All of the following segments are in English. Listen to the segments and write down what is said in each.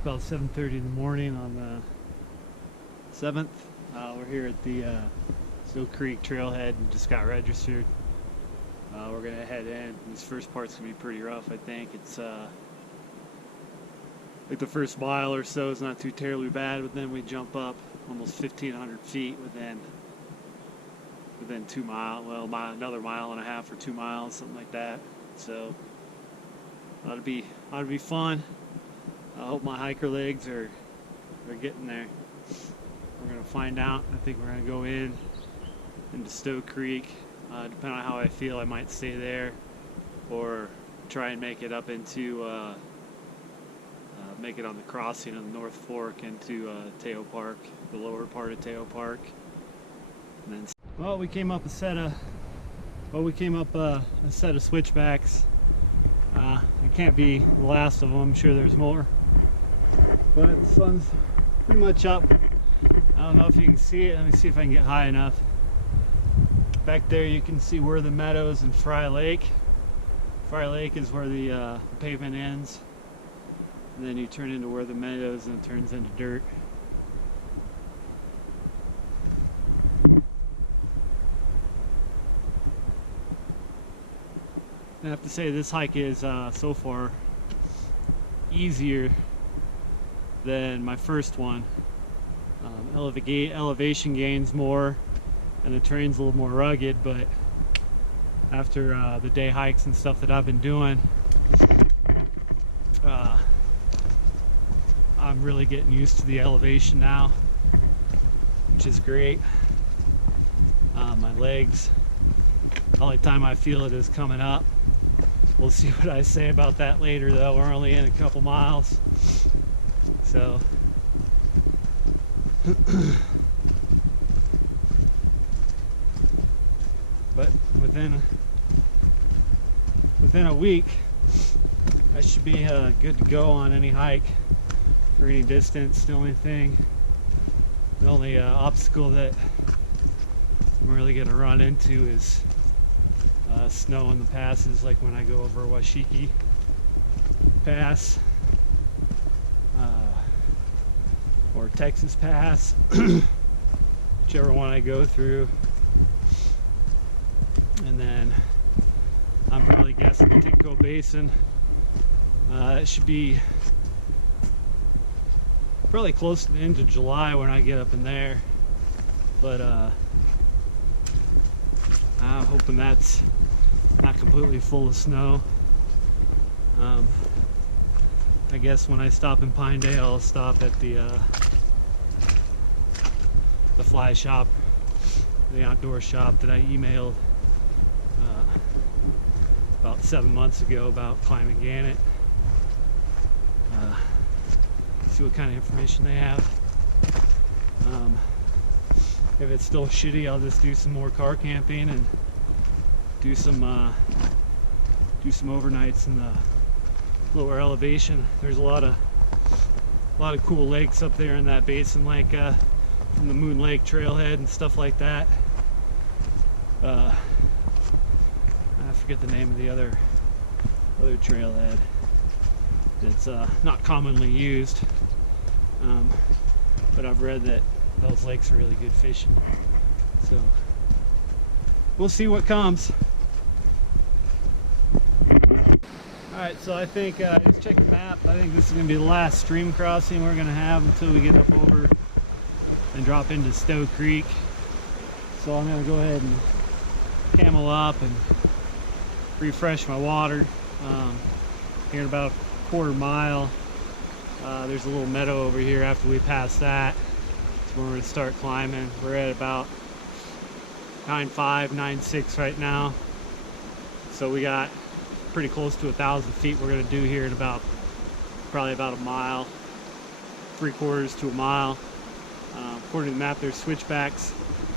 It's about 7:30 in the morning on the 7th. We're here at the Snow Creek trailhead and just got registered. We're gonna head in. This first part's gonna be pretty rough, I think. It's like the first mile or so is not too terribly bad, but then we jump up almost 1,500 feet within 2 miles. Well, another mile and a half or 2 miles, something like that. So ought to be fun. I hope my hiker legs are getting there. We're gonna find out. I think we're gonna go into Stough Creek. Depending on how I feel, I might stay there or try and make it up into make it on the crossing of the North Fork into Teo Park, the lower part of Teo Park. And then, well, we came up a set of switchbacks. It can't be the last of them. I'm sure there's more, but the sun's pretty much up. I don't know if you can see it. Let me see if I can get high enough. Back there you can see Worthen Meadows and Fry Lake. Fry Lake is where the pavement ends, and then you turn into Worthen Meadows and it turns into dirt. I have to say this hike is so far easier than my first one. Elevation gains more and the terrain's a little more rugged, but after the day hikes and stuff that I've been doing, I'm really getting used to the elevation now, which is great. My legs, the only time I feel it is coming up. We'll see what I say about that later, though. We're only in a couple miles, so but within a week I should be good to go on any hike for any distance. The only obstacle that I'm really going to run into is snow in the passes, like when I go over Washiki Pass or Texas Pass, whichever one I go through. And then I'm probably guessing the Titco Basin. It should be probably close to the end of July when I get up in there, but I'm hoping that's not completely full of snow. I guess when I stop in Pinedale, I'll stop at the fly shop, the outdoor shop that I emailed about 7 months ago about climbing Gannett. See what kind of information they have. If it's still shitty, I'll just do some more car camping and do some overnights in the lower elevation. There's a lot of cool lakes up there in that basin, like from the Moon Lake trailhead and stuff like that. I forget the name of the other trailhead. It's not commonly used, but I've read that those lakes are really good fishing. So we'll see what comes. Alright, so I think, just check the map, I think this is going to be the last stream crossing we're going to have until we get up over and drop into Stough Creek. So I'm going to go ahead and camel up and refresh my water. Here in about a quarter mile, there's a little meadow over here. After we pass that, that's where we're going to start climbing. We're at about 9.5, 9.6 right now. So we got pretty close to 1,000 feet we're going to do here in probably about a mile, 3/4 to a mile. According to the map, there's switchbacks,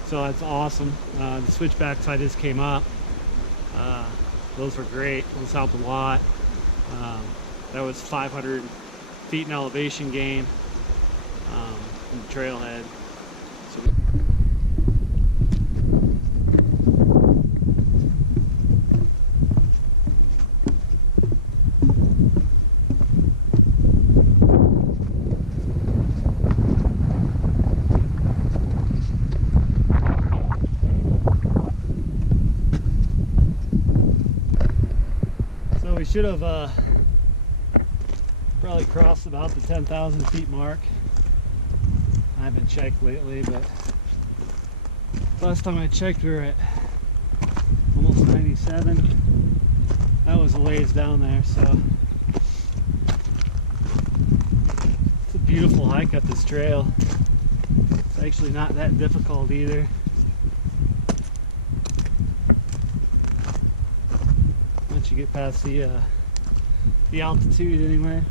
so that's awesome. The switchbacks I just came up, those were great. Those helped a lot. That was 500 feet in elevation gain from the trailhead. So should have probably crossed about the 10,000 feet mark. I haven't checked lately, but last time I checked we were at almost 97. That was a ways down there, so it's a beautiful hike up this trail. It's actually not that difficult either. Once you get past the altitude anyway.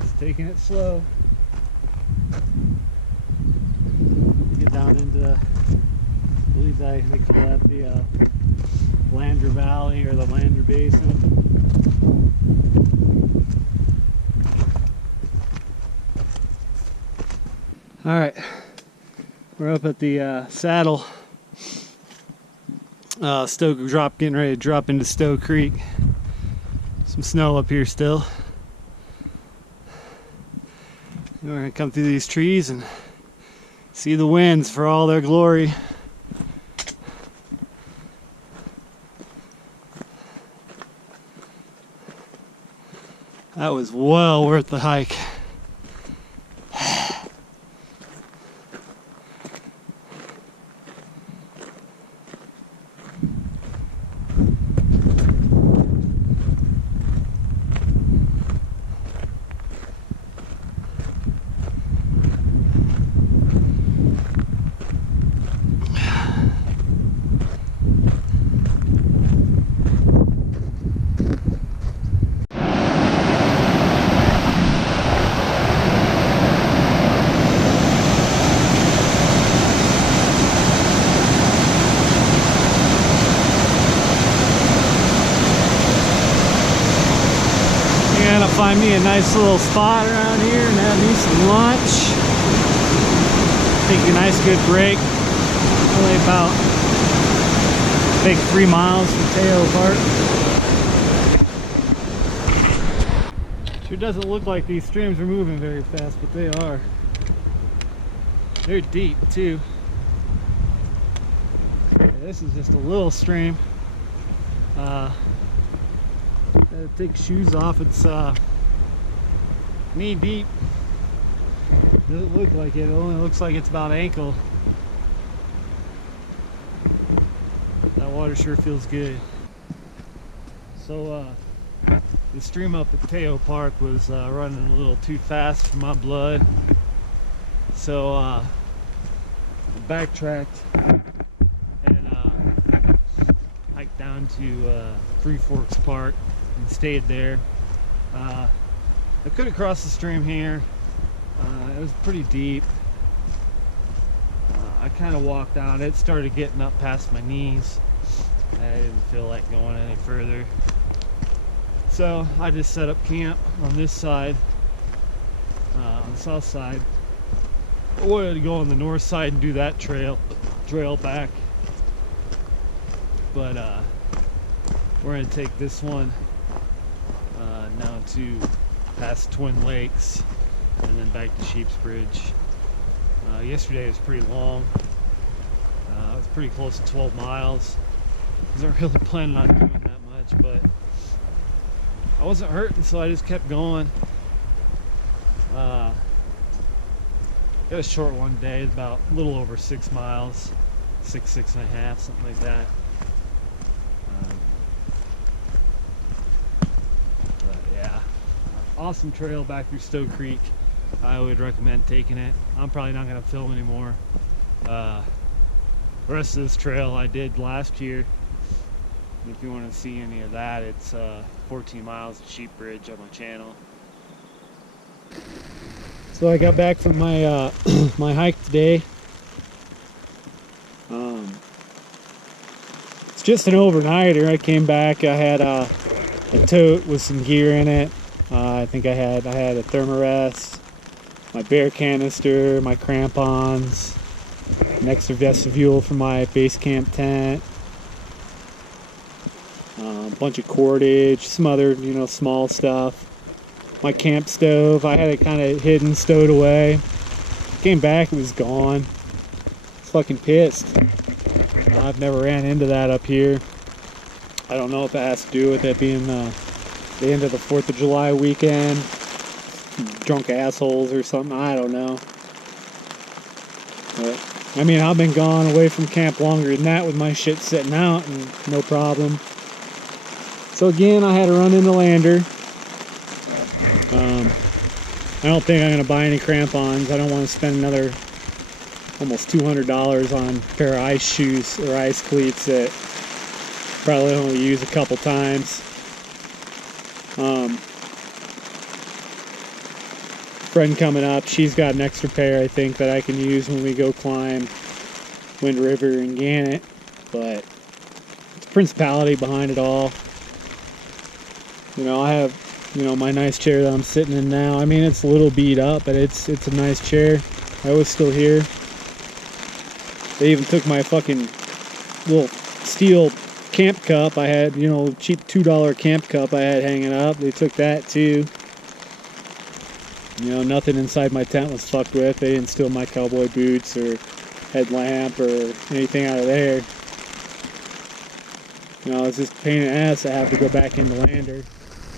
Just taking it slow. Get down into, I believe they call that the Lander Valley or the Lander Basin. All right, we're up at the saddle. Getting ready to drop into Stough Creek. Some snow up here still. And we're gonna come through these trees and see the winds for all their glory. That was well worth the hike. Find me a nice little spot around here and have me some lunch. Take a nice good break. Only about, I think, 3 miles from Popo Park. Sure doesn't look like these streams are moving very fast, but they are. They're deep too. Yeah, this is just a little stream. Take shoes off, it's knee deep. Doesn't look like it only looks like it's about ankle. That water sure feels good. So the stream up at Popo Park was running a little too fast for my blood, so I backtracked and hiked down to Three Forks Park and stayed there. I could have crossed the stream here. It was pretty deep. I kind of walked down. It started getting up past my knees. I didn't feel like going any further. So I just set up camp on this side, on the south side. I wanted to go on the north side and do that trail back. But we're going to take this one now to past Twin Lakes and then back to Sheep's Bridge. Yesterday was pretty long. It was pretty close to 12 miles. I wasn't really planning on doing that much, but I wasn't hurting, so I just kept going. Got a short one day, about a little over 6 miles, six and a half, something like that. Awesome trail back through Stough Creek. I would recommend taking it. I'm probably not going to film anymore. The rest of this trail I did last year. If you want to see any of that, it's 14 miles of Sheep Bridge on my channel. So I got back from my my hike today. It's just an overnighter. I came back. I had a tote with some gear in it. I think I had a thermarest, my bear canister, my crampons, an extra vestibule for my base camp tent, a bunch of cordage, some other small stuff. My camp stove, I had it kind of hidden, stowed away. Came back, it was gone. I was fucking pissed. I've never ran into that up here. I don't know if it has to do with it being the end of the 4th of July weekend. Drunk assholes or something, I don't know. But, I mean, I've been gone away from camp longer than that with my shit sitting out and no problem. So again, I had to run into Lander. I don't think I'm going to buy any crampons. I don't want to spend another almost $200 on a pair of ice shoes or ice cleats that probably only use a couple times. Friend coming up, she's got an extra pair I think that I can use when we go climb Wind River and Gannett, but it's principality behind it all. You know, I have, you know, my nice chair that I'm sitting in now. I mean, it's a little beat up, but it's a nice chair. I was still here. They even took my fucking little steel camp cup I had, you know, cheap $2 camp cup I had hanging up. They took that too. You know, nothing inside my tent was fucked with. They didn't steal my cowboy boots or headlamp or anything out of there. You know, it's just a pain in the ass to have to go back into Lander.